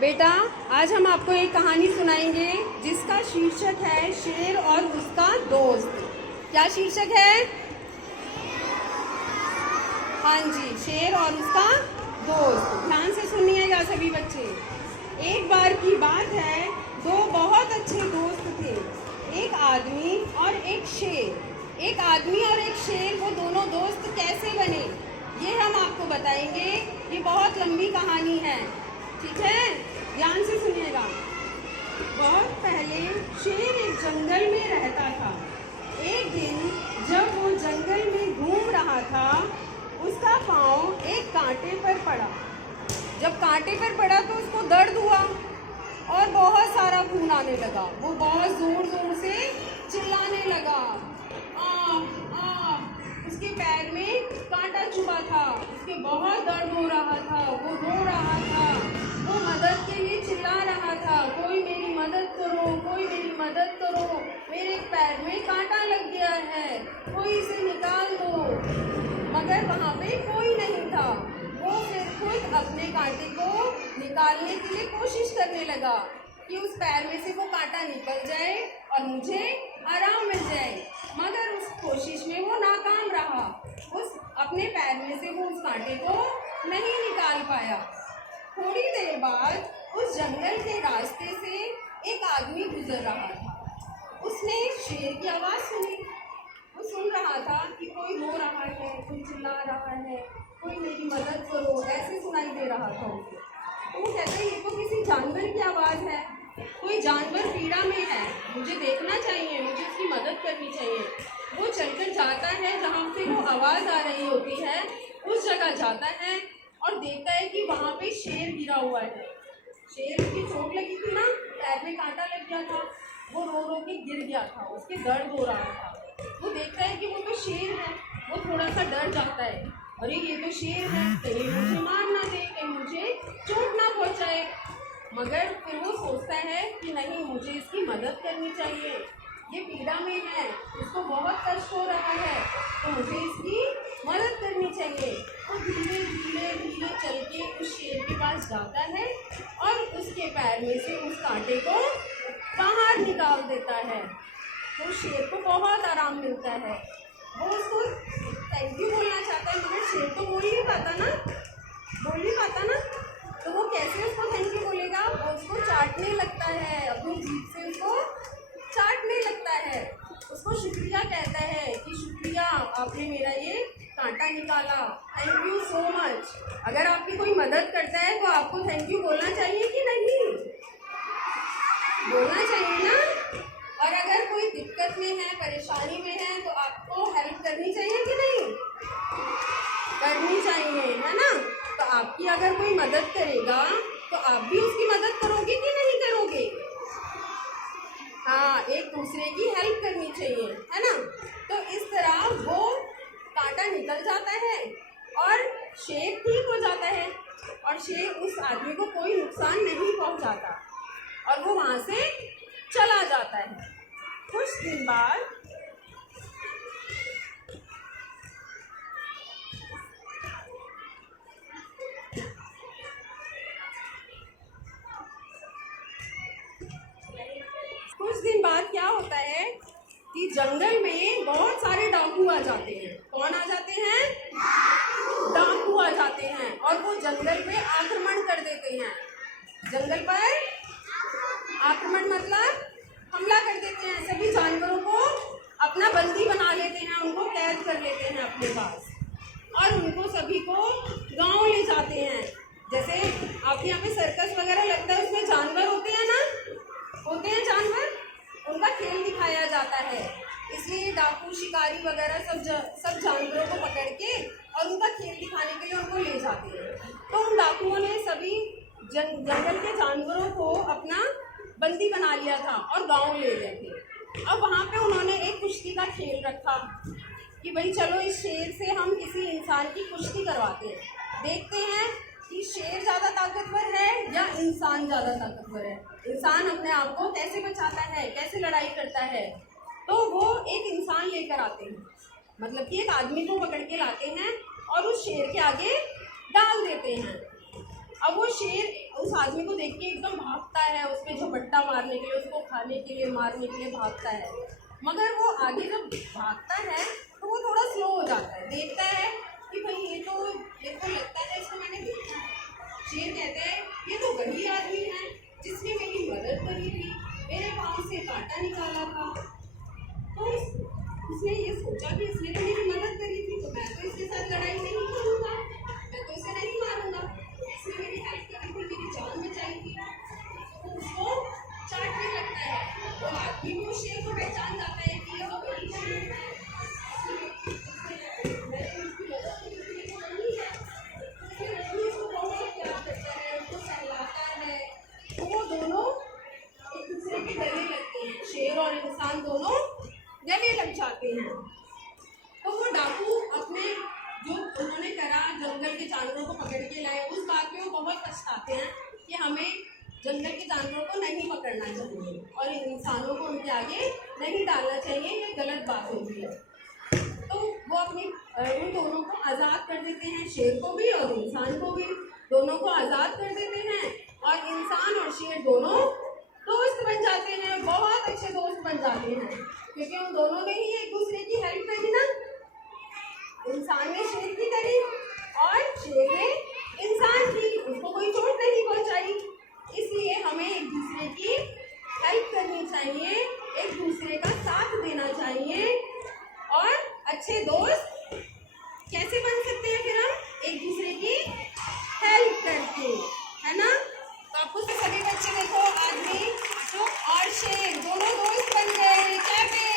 बेटा, आज हम आपको एक कहानी सुनाएंगे जिसका शीर्षक है शेर और उसका दोस्त। क्या शीर्षक है? हाँ जी, शेर और उसका दोस्त। ध्यान से सुनिएगा सभी बच्चे। एक बार की बात है, दो बहुत अच्छे दोस्त थे, एक आदमी और एक शेर। एक आदमी और एक शेर, वो दोनों दोस्त कैसे बने ये हम आपको बताएंगे। ये बहुत लंबी कहानी है, ठीक है? ध्यान से सुनिएगा। बहुत पहले शेर एक जंगल में रहता था। एक दिन जब वो जंगल में घूम रहा था, उसका पाँव एक कांटे पर पड़ा। जब कांटे पर पड़ा तो उसको दर्द हुआ और बहुत सारा खून आने लगा। वो बहुत जोर जोर से चिल्लाने लगा, उसके पैर में कांटा चुभा था, उसके बहुत दर्द हो रहा था, वो रो रहा था, वो मदद के लिए चिल्ला रहा था, कोई मेरी मदद करो, कोई मेरी मदद करो, मेरे पैर में कांटा लग गया है, कोई इसे निकाल दो। मगर वहाँ पे कोई नहीं था। वो फिर खुद अपने कांटे को निकालने के लिए कोशिश करने लगा कि उस पैर में से वो कांटा निकल जाए और मुझे आराम मिल जाए। मगर उस कोशिश में वो नाकाम रहा। उस अपने पैर में से वो उस कांटे को नहीं निकाल पाया। थोड़ी देर बाद उस जंगल के रास्ते से एक आदमी गुजर रहा था। उसने शेर की आवाज़ सुनी। वो सुन रहा था कि कोई रो रहा है, कोई चिल्ला रहा है, कोई मेरी मदद करो, ऐसे सुनाई दे रहा था उसे। तो वो कहता है ये तो किसी जानवर की आवाज़ है, कोई जानवर पीड़ा में है, मुझे देखना चाहिए, मुझे उसकी मदद करनी चाहिए। वो चलकर जाता है जहाँ से वो आवाज़ आ रही होती है, उस जगह जाता है और देखता है कि वहाँ पे शेर गिरा हुआ है। शेर की चोट लगी थी ना, पैर में कांटा लग गया था, वो रो रो के गिर गया था, उसके दर्द हो रहा था। वो देखता है कि वो तो शेर है। वो थोड़ा सा डर जाता है, अरे ये तो शेर है, कहीं मुझे मार ना दे, कहीं मुझे चोट ना पहुँचाए। मगर फिर वो सोचता है कि नहीं, मुझे इसकी मदद करनी चाहिए, ये पीड़ा में है, इसको बहुत कष्ट हो रहा है, तो मुझे इसकी मदद करनी चाहिए। तो धीरे धीरे धीरे चल के उस शेर के पास जाता है और उसके पैर में से उस कांटे को बाहर निकाल देता है। तो शेर को बहुत आराम मिलता है। वो उसको थैंक यू बोलना चाहता है, मगर शेर तो बोल नहीं पाता ना। तो वो कैसे उसको थैंक यू बोलेगा? वो उसको चाटने लगता है, अपनी जीभ से उसको चाटने लगता है, उसको शुक्रिया कहता है कि शुक्रिया, आपने मेरा ये कांटा निकाला, थैंक यू सो मच। अगर आपकी कोई मदद करता है तो आपको थैंक यू बोलना चाहिए कि नहीं? बोलना चाहिए ना। और अगर कोई दिक्कत में है, परेशानी में है, तो आपको हेल्प करनी चाहिए कि नहीं? करनी चाहिए, है ना? तो आपकी अगर कोई मदद करेगा तो आप भी उसकी मदद करोगे कि नहीं करोगे? हाँ, एक दूसरे की हेल्प करनी चाहिए, है ना? तो इस तरह वो कांटा निकल जाता है और शेर ठीक हो जाता है और शेर उस आदमी को कोई नुकसान नहीं पहुंचाता और वो वहाँ से चला जाता है। कुछ दिन बाद क्या होता है कि जंगल में बहुत सारे डाकू आ जाते हैं। कौन आ जाते हैं? डाकू आ जाते हैं और वो जंगल पे आक्रमण कर देते हैं। जंगल पर आक्रमण मतलब हमला कर देते हैं, सभी जानवरों को अपना बंदी बना लेते हैं, उनको कैद कर लेते हैं अपने पास और उनको सभी को गांव ले जाते हैं। जैसे आपके यहाँ पे सर्कस वगैरह लगता है, उसमें जानवर होते हैं ना, होते हैं जानवर, उनका खेल दिखाया जाता है। इसलिए डाकू शिकारी वगैरह सब जानवरों को पकड़ के और उनका खेल दिखाने के लिए उनको ले जाते हैं। तो उन डाकुओं ने सभी जंगल के जानवरों को अपना बंदी बना लिया था और गांव ले गए थे। अब वहाँ पे उन्होंने एक कुश्ती का खेल रखा कि भाई चलो इस शेर से हम किसी इंसान की कुश्ती करवाते हैं, देखते हैं कि शेर ज़्यादा ताकतवर है या इंसान ज़्यादा ताकतवर है, इंसान अपने आप को कैसे बचाता है, कैसे लड़ाई करता है। तो वो एक इंसान लेकर आते हैं, मतलब कि एक आदमी को पकड़ के लाते हैं और उस शेर के आगे डाल देते हैं। अब वो शेर उस उस आदमी को देख के एकदम भागता है, उस पर झपट्टा मारने के लिए, उसको खाने के लिए, मारने के लिए भागता है। मगर वो आगे जब भागता है तो वो थोड़ा स्लो हो जाता है, देखता है कि भाई ये तो लगता है इसको मैंने देखा है। शेर कहता है ये तो वही आदमी है जिसने मेरी मदद करी थी, मेरे पाँव से कांटा निकाला था। तो उसने ये सोचा कि इसने तो मेरी मदद करी थी, तो मैं तो इसके साथ लड़ाई नहीं करूँगा, मैं तो इसे नहीं मारूंगा, इसने मेरी हेल्प करी थी, मेरी जान बचाई थी। तो उसको चाटने लगता है। वो आदमी भी उस शेर को पहचान जाता है कि ये तो वही शेर है, मैंने उसकी मदद करी थी, वो वही है। फिर वो उसको बहुत प्यार करता है, उसको सहलाता है। तो वो दोनों एक दूसरे के गले लगते हैं, शेर और इंसान दोनों गले लग जाते हैं। तो वो डाकू अपने जो उन्होंने करा, जंगल के जानवरों को पकड़ के लाए, उस बात में वो बहुत पछताते हैं कि हमें जंगल के जानवरों को नहीं पकड़ना चाहिए और इंसानों को उनके आगे नहीं डालना चाहिए, ये गलत बात होती है। तो वो अपनी उन दोनों को आज़ाद कर देते हैं, शेर को भी और इंसान को भी, दोनों को आज़ाद कर देते हैं। और इंसान और शेर दोनों दोस्त बन जाते हैं, बहुत अच्छे दोस्त बन जाते हैं, क्योंकि उन दोनों ने ही एक दूसरे की हेल्प करी ना। इंसान ने शेर की करी और शेर ने इंसान की, उसको कोई चोट नहीं पहुंचाई। इसलिए हमें एक दूसरे की हेल्प करनी चाहिए, एक दूसरे का साथ देना चाहिए। और अच्छे दोस्त कैसे बन सकते हैं फिर हम? एक दूसरे की हेल्प करके, है ना। तो आपको सभी बच्चे देखो, आदमी और शेर